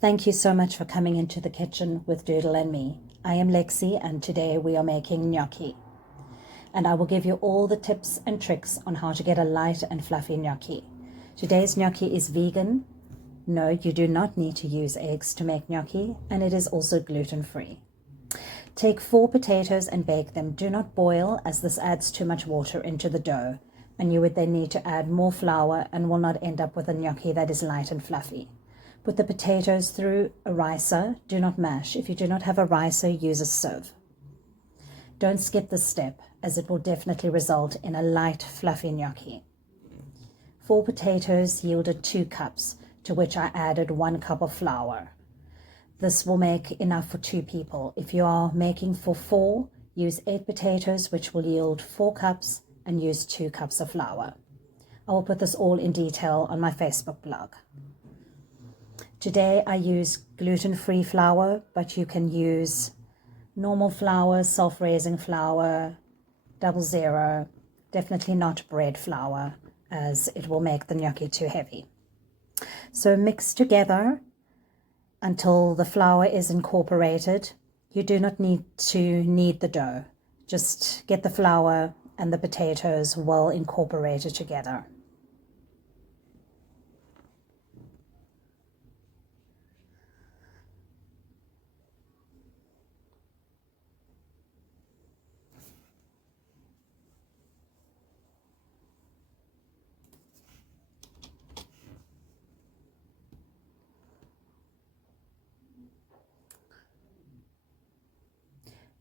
Thank you so much for coming into the kitchen with Doodle and me. I am Lexi and today we are making gnocchi. And I will give you all the tips and tricks on how to get a light and fluffy gnocchi. Today's gnocchi is vegan. No, you do not need to use eggs to make gnocchi, and it is also gluten-free. Take 4 potatoes and bake them. Do not boil, as this adds too much water into the dough, and you would then need to add more flour and will not end up with a gnocchi that is light and fluffy. Put the potatoes through a ricer. Do not mash. If you do not have a ricer, use a sieve. Don't skip this step, as it will definitely result in a light, fluffy gnocchi. 4 potatoes yielded 2 cups, to which I added 1 cup of flour. This will make enough for 2 people. If you are making for 4, use 8 potatoes, which will yield 4 cups, and use 2 cups of flour. I will put this all in detail on my Facebook blog. Today I use gluten-free flour, but you can use normal flour, self-raising flour, 00, definitely not bread flour, as it will make the gnocchi too heavy. So mix together until the flour is incorporated. You do not need to knead the dough. Just get the flour and the potatoes well incorporated together.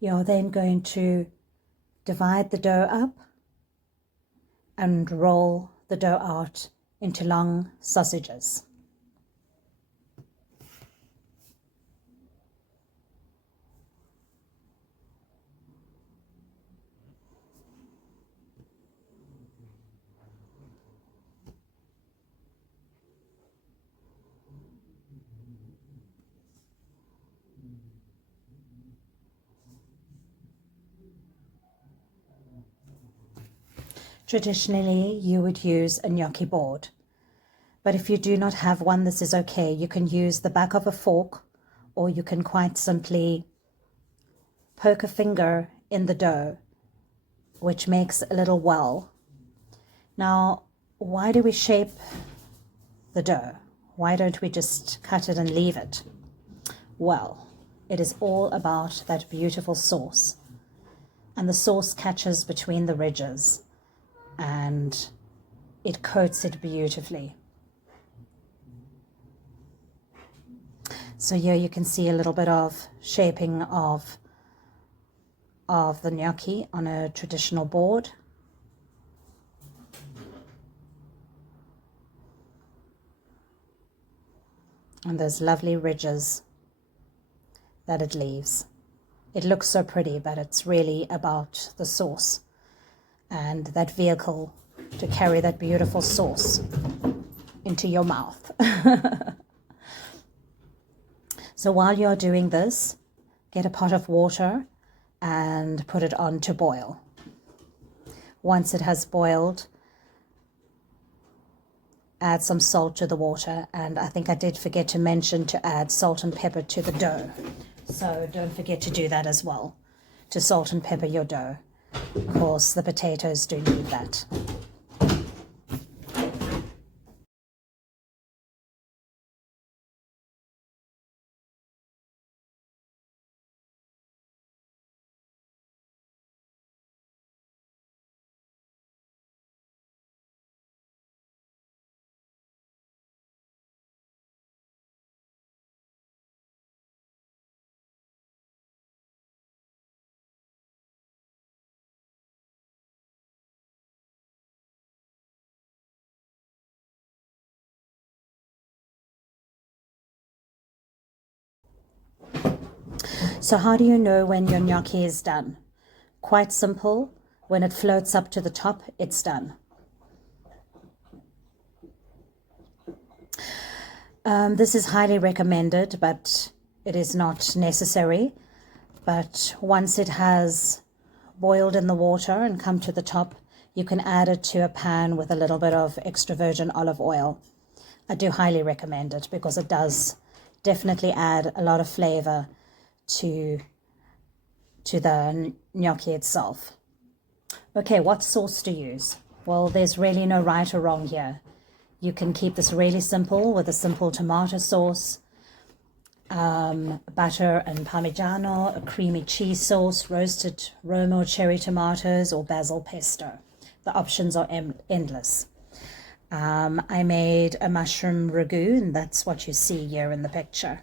You're then going to divide the dough up and roll the dough out into long sausages. Traditionally, you would use a gnocchi board, but if you do not have one, this is okay. You can use the back of a fork, or you can quite simply poke a finger in the dough, which makes a little well. Now, why do we shape the dough? Why don't we just cut it and leave it? Well, it is all about that beautiful sauce, and the sauce catches between the ridges and it coats it beautifully. So here you can see a little bit of shaping of the gnocchi on a traditional board. And those lovely ridges that it leaves. It looks so pretty, but it's really about the sauce and that vehicle to carry that beautiful sauce into your mouth. So while you're doing this, get a pot of water and put it on to boil. Once it has boiled, add some salt to the water, and I think I did forget to mention to add salt and pepper to the dough. So don't forget to do that as well, to salt and pepper your dough. Of course, the potatoes do need that. So how do you know when your gnocchi is done? Quite simple. When it floats up to the top, it's done. This is highly recommended, but it is not necessary. But once it has boiled in the water and come to the top, you can add it to a pan with a little bit of extra virgin olive oil. I do highly recommend it because it does definitely add a lot of flavor to the gnocchi itself. Okay, what sauce to use? Well, there's really no right or wrong here. You can keep this really simple with a simple tomato sauce, butter and parmigiano, a creamy cheese sauce, roasted Roma or cherry tomatoes, or basil pesto. The options are endless. I made a mushroom ragu, and that's what you see here in the picture.